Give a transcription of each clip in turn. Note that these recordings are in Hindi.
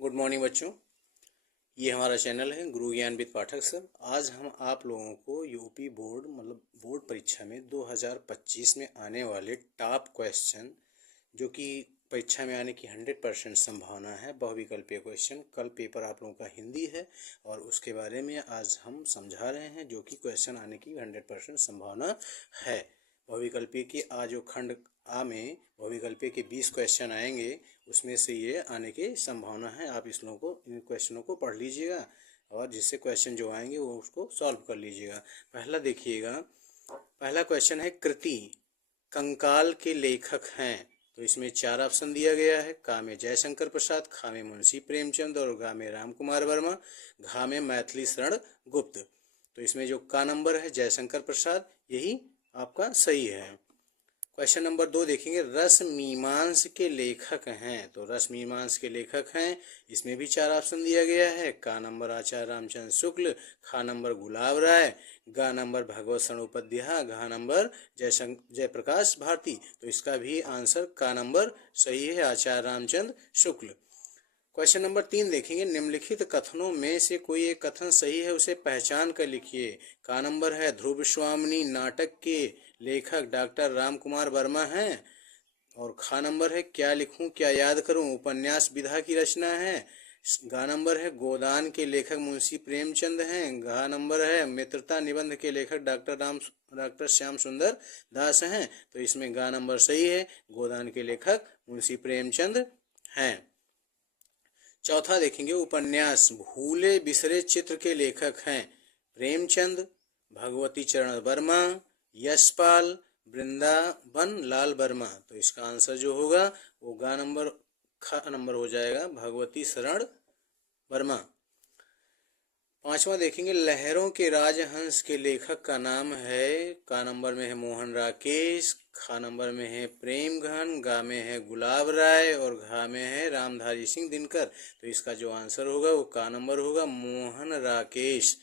गुड मॉर्निंग बच्चों। ये हमारा चैनल है गुरु ज्ञान विद पाठक सर। आज हम आप लोगों को यूपी बोर्ड बोर्ड परीक्षा में 2025 में आने वाले टॉप क्वेश्चन, जो कि परीक्षा में आने की 100% संभावना है, बहुविकल्पीय क्वेश्चन। कल पेपर आप लोगों का हिंदी है और उसके बारे में आज हम समझा रहे हैं, जो कि क्वेश्चन आने की 100% संभावना है। बहुविकल्पीय के आज जो खंड आ में बहुविकल्पीय के 20 क्वेश्चन आएंगे, उसमें से ये आने की संभावना है। आप इन क्वेश्चनों को पढ़ लीजिएगा और जिससे क्वेश्चन जो आएंगे वो उसको सॉल्व कर लीजिएगा। पहला देखिएगा, पहला क्वेश्चन है कृति कंकाल के लेखक हैं। तो इसमें 4 ऑप्शन दिया गया है। का में जयशंकर प्रसाद, खा में मुंशी प्रेमचंद और गा में राम कुमार वर्मा, घा में मैथिली शरण गुप्त। तो इसमें जो का नंबर है जयशंकर प्रसाद, यही आपका सही है। क्वेश्चन नंबर 2 देखेंगे, रस मीमांस के लेखक हैं। तो रस मीमांस के लेखक हैं, इसमें भी 4 ऑप्शन दिया गया है। का नंबर आचार्य रामचंद्र शुक्ल, खा नंबर गुलाब राय, गा नंबर भगवत शरण उपाध्याय, घा नंबर जयप्रकाश भारती। तो इसका भी आंसर का नंबर सही है, आचार्य रामचंद्र शुक्ल। क्वेश्चन नंबर 3 देखेंगे, निम्नलिखित कथनों में से कोई एक कथन सही है, उसे पहचान कर लिखिए। का नंबर है ध्रुव स्वामिनी नाटक के लेखक डॉक्टर राम कुमार वर्मा हैं। और खा नंबर है क्या लिखूं क्या याद करूं उपन्यास विधा की रचना है। गा नंबर है गोदान के लेखक मुंशी प्रेमचंद हैं। घा नंबर है मित्रता निबंध के लेखक डॉक्टर श्याम सुंदर दास हैं। तो इसमें गा नंबर सही है, गोदान के लेखक मुंशी प्रेमचंद हैं। चौथा देखेंगे, उपन्यास भूले बिसरे चित्र के लेखक हैं प्रेमचंद, भगवती चरण वर्मा, यशपाल, वृंदावन लाल वर्मा। तो इसका आंसर जो होगा वो गा नंबर ख नंबर हो जाएगा, भगवती शरण वर्मा। पांचवा देखेंगे, लहरों के राजहंस के लेखक का नाम है। का नंबर में है मोहन राकेश, खा नंबर में है प्रेम घन, गा में है गुलाब राय और घा में है रामधारी सिंह दिनकर। तो इसका जो आंसर होगा वो का नंबर होगा, मोहन राकेश।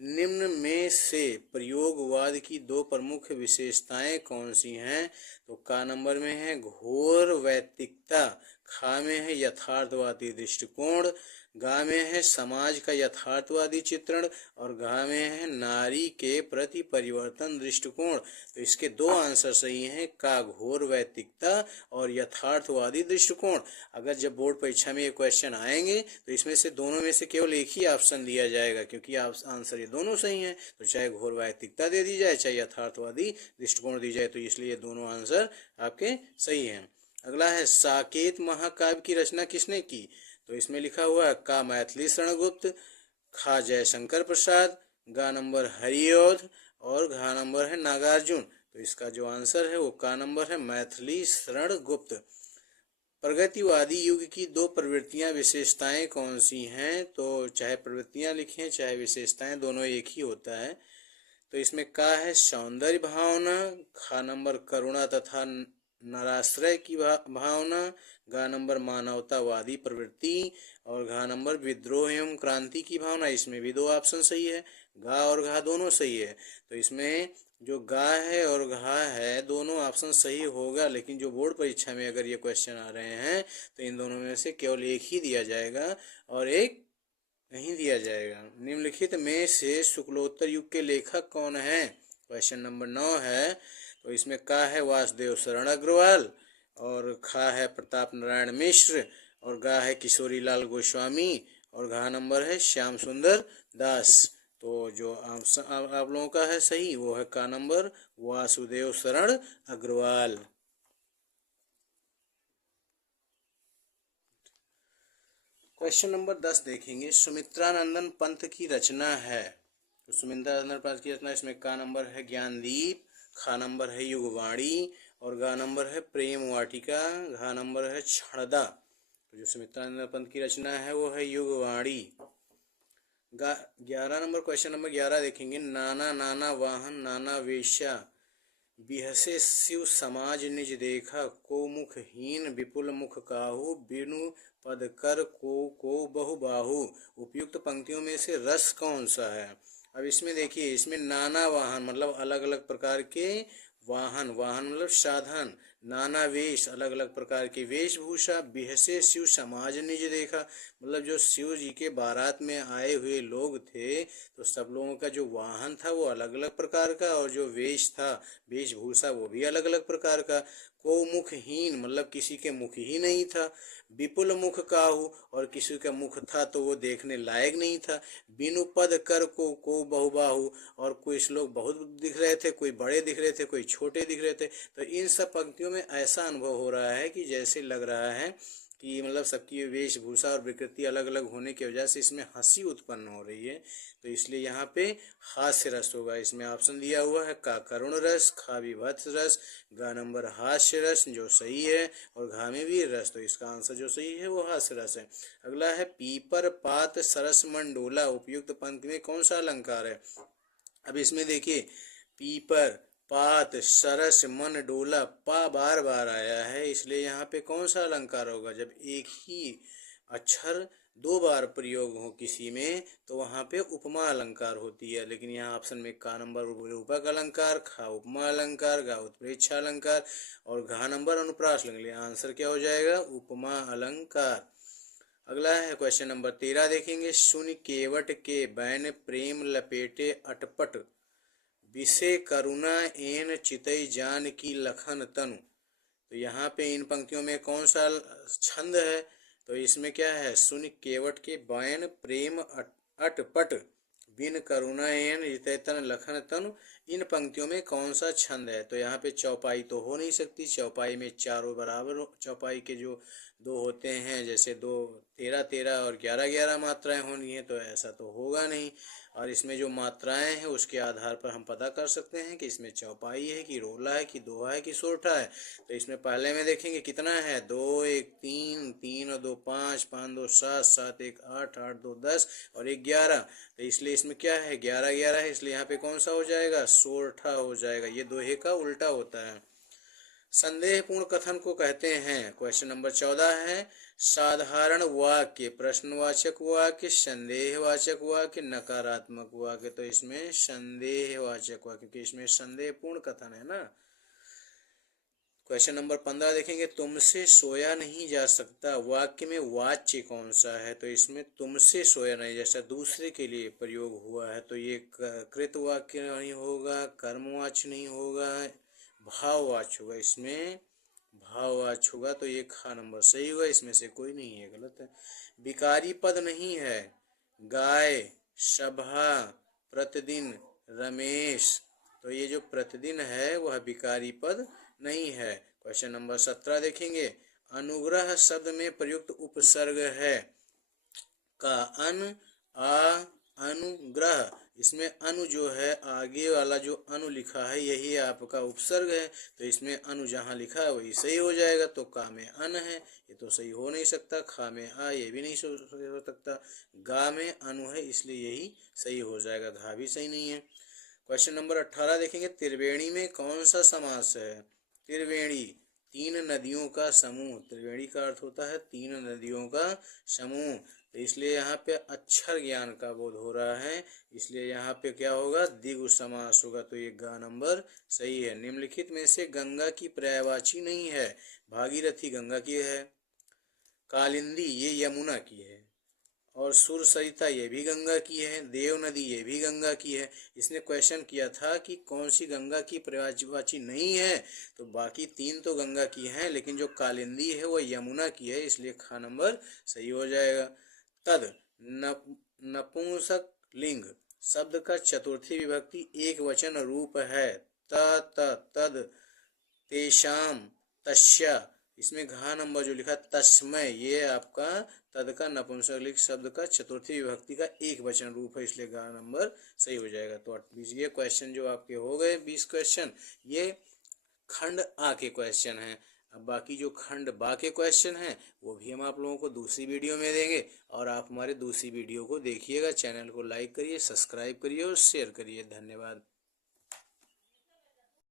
निम्न में से प्रयोगवाद की 2 प्रमुख विशेषताएं कौन सी हैं। तो का नंबर में है घोर वैयक्तिकता, खा में है यथार्थवादी दृष्टिकोण, गा में है समाज का यथार्थवादी चित्रण और घा में है नारी के प्रति परिवर्तन दृष्टिकोण। तो इसके 2 आंसर सही हैं, का घोर वैयक्तिकता और यथार्थवादी दृष्टिकोण। अगर जब बोर्ड परीक्षा में ये क्वेश्चन आएंगे तो इसमें से दोनों में से केवल एक ही ऑप्शन दिया जाएगा, क्योंकि आंसर ये दोनों सही हैं। तो चाहे घोर वैयक्तिकता दे दी जाए, चाहे यथार्थवादी दृष्टिकोण दी जाए, तो इसलिए ये दोनों आंसर आपके सही हैं। अगला है, साकेत महाकाव्य की रचना किसने की। तो इसमें लिखा हुआ है का मैथिली शरण गुप्त, खा जयशंकर प्रसाद, गा नंबर हरिऔध और घा नंबर है नागार्जुन। तो इसका जो आंसर है वो का नंबर है, मैथिली शरण गुप्त। प्रगतिवादी युग की 2 प्रवृत्तियां विशेषताएं कौन सी हैं। तो चाहे प्रवृत्तियां लिखें चाहे विशेषताएं, दोनों एक ही होता है। तो इसमें का है सौंदर्य भावना, खा नंबर करुणा तथा नराश्रय की भावना, गा नंबर मानवतावादी प्रवृत्ति और घा नंबर विद्रोह एवं क्रांति की भावना। इसमें भी 2 ऑप्शन सही है, गा और घा दोनों सही है। तो इसमें जो गा है और घा है दोनों ऑप्शन सही होगा, लेकिन जो बोर्ड परीक्षा में अगर ये क्वेश्चन आ रहे हैं तो इन दोनों में से केवल एक ही दिया जाएगा और एक नहीं दिया जाएगा। निम्नलिखित में से शुक्लोत्तर युग के लेखक कौन हैं। क्वेश्चन नंबर 9 है। तो इसमें का है वासुदेव शरण अग्रवाल और खा है प्रताप नारायण मिश्र और गा है किशोरी लाल गोस्वामी और घा नंबर है श्याम सुंदर दास। तो जो आप लोगों का है सही वो है का नंबर वासुदेव शरण अग्रवाल। क्वेश्चन नंबर 10 देखेंगे, सुमित्रानंदन पंत की रचना है। तो सुमित्रानंदन पंत की रचना, इसमें का नंबर है ज्ञानदीप, खा नंबर है युगवाणी और गा नंबर है प्रेम वाटिका, घा नंबर है क्षणदा। तो जो सुमित्रानंदन पंत की रचना है वो है युगवाणी। 11 नंबर क्वेश्चन नंबर 11 देखेंगे, नाना नाना वाहन नाना वेश्या बिहसे शिव समाज निज देखा, को मुखहीन विपुल मुख काहू, बिनु पद कर को बहु बाहु। उपयुक्त पंक्तियों में से रस कौन सा है। अब इसमें देखिए, इसमें नाना वाहन मतलब अलग अलग प्रकार के वाहन, वाहन मतलब साधन, नाना वेश, अलग अलग प्रकार की वेशभूषा। बिहसे शिव समाज निज देखा, मतलब जो शिव जी के बारात में आए हुए लोग थे तो सब लोगों का जो वाहन था वो अलग अलग प्रकार का, और जो वेश था, वेशभूषा, वो भी अलग अलग प्रकार का। को मुखहीन, मतलब किसी के मुख ही नहीं था। विपुल मुख काहू, और किसी का मुख था तो वो देखने लायक नहीं था। बिनु पद कर को बहुबाहु, और कुछ लोग बहुत दिख रहे थे, कोई बड़े दिख रहे थे, कोई छोटे दिख रहे थे। तो इन सब पंक्तियों में ऐसा अनुभव हो रहा है कि जैसे लग रहा है कि मतलब सबकी वेशभूषा और विकृति अलग अलग होने की वजह से इसमें हंसी उत्पन्न हो रही है, तो इसलिए यहाँ पे हास्य रस होगा। इसमें ऑप्शन दिया हुआ है का करुण रस, खा विभत्स रस, गा नंबर हास्य रस जो सही है, और घा में भी रस, तो इसका आंसर जो सही है वो हास्य रस है। अगला है पीपर पात सरस मन डोला, उपयुक्त पंक्ति में कौन सा अलंकार है। अब इसमें देखिए, पीपर, पात, सरस, मन डोला, पा बार बार आया है, इसलिए यहाँ पे कौन सा अलंकार होगा। जब एक ही अक्षर दो बार प्रयोग हो किसी में तो वहाँ पे उपमा अलंकार होती है, लेकिन यहाँ ऑप्शन में का नंबर रूपक अलंकार, खा उपमा अलंकार, गा उत्प्रेक्षा अलंकार, और घा नंबर अनुप्रास अलंकार। आंसर क्या हो जाएगा, उपमा अलंकार। अगला है क्वेश्चन नंबर 13 देखेंगे। सुन केवट के बैन प्रेम लपेटे अटपट, विषे करुणा एन चितई जान की लखन तनु। तो यहाँ पे इन पंक्तियों में कौन सा छंद है, तो इसमें क्या है, सुन केवट के बैन प्रेम अटपट, बिन करुणा एन चितई तन लखन तनु। इन पंक्तियों में कौन सा छंद है, तो यहाँ पे चौपाई तो हो नहीं सकती। चौपाई में चारों बराबर, चौपाई के जो दो होते हैं, जैसे दो 13 13 और 11 11 मात्राएं होनी है, तो ऐसा तो होगा नहीं। और इसमें जो मात्राएं हैं उसके आधार पर हम पता कर सकते हैं कि इसमें चौपाई है कि रोला है कि दोहा है कि सोठा है। तो इसमें पहले में देखेंगे कितना है, 2 1 3, 3 और 2 5, 5 2 7, 7 1 8, 8 2 10 और 1 11। तो इसलिए इसमें क्या है, 11 11 है, इसलिए यहाँ पे कौन सा हो जाएगा, सोठा हो जाएगा। ये दोहे का उल्टा होता है। संदेहपूर्ण कथन को कहते हैं। क्वेश्चन नंबर 14 है, साधारण वाक्य, प्रश्नवाचक वाक्य, संदेहवाचक वाक्य, नकारात्मक वाक्य। तो इसमें संदेहवाचक वाक्य, क्योंकि इसमें संदेहपूर्ण कथन है ना। क्वेश्चन नंबर 15 देखेंगे। तुमसे सोया नहीं जा सकता, वाक्य में वाच्य कौन सा है, तो इसमें तुमसे सोया नहीं जा सकता दूसरे के लिए प्रयोग हुआ है, तो ये कृत वाक्य नहीं होगा, कर्मवाच्य नहीं होगा, भाववाच्य होगा। इसमें भाववाच्य होगा, तो ये खा नंबर सही होगा, इसमें से कोई नहीं है, गलत है। विकारी पद नहीं है, गाय, सभा, प्रतिदिन, रमेश। तो ये जो प्रतिदिन है वह विकारी पद नहीं है। क्वेश्चन नंबर 17 देखेंगे। अनुग्रह शब्द में प्रयुक्त उपसर्ग है का अन, आ, अनुग्रह। इसमें अनु जो है, आगे वाला जो अनु लिखा है यही आपका उपसर्ग है, तो इसमें अनु जहाँ लिखा है वही सही हो जाएगा। तो का में अन है, ये तो सही हो नहीं सकता। खा में आ, ये भी नहीं हो सकता। गा में अनु है, इसलिए यही सही हो जाएगा, घा भी सही नहीं है। क्वेश्चन नंबर 18 देखेंगे। त्रिवेणी में कौन सा समास है। त्रिवेणी, तीन नदियों का समूह। त्रिवेणी का अर्थ होता है तीन नदियों का समूह, तो इसलिए यहाँ पे अक्षर ज्ञान का बोध हो रहा है, इसलिए यहाँ पे क्या होगा, द्विगु समास होगा। तो ये गा नंबर सही है। निम्नलिखित में से गंगा की पर्यायवाची नहीं है। भागीरथी गंगा की है, कालिंदी ये यमुना की है, और सुरसरिता ये भी गंगा की है, देव नदी ये भी गंगा की है। इसने क्वेश्चन किया था कि कौन सी गंगा की पर्यायवाची नहीं है, तो बाकी तीन तो गंगा की हैं, लेकिन जो कालिंदी है वो यमुना की है, इसलिए खा नंबर सही हो जाएगा। तद, नपुंसक लिंग शब्द का चतुर्थी विभक्ति एक वचन रूप है। तद, तेषाम, तस्या। इसमें घा नंबर जो लिखा तस्मय, ये आपका तद का नपुंसकलिंग शब्द का चतुर्थी विभक्ति का एक वचन रूप है, इसलिए घा नंबर सही हो जाएगा। तो ये क्वेश्चन जो आपके हो गए 20 क्वेश्चन, ये खंड आ के क्वेश्चन हैं। अब बाकी जो खंड बा के क्वेश्चन हैं वो भी हम आप लोगों को दूसरी वीडियो में देंगे, और आप हमारे दूसरी वीडियो को देखिएगा। चैनल को लाइक करिए, सब्सक्राइब करिए और शेयर करिए। धन्यवाद।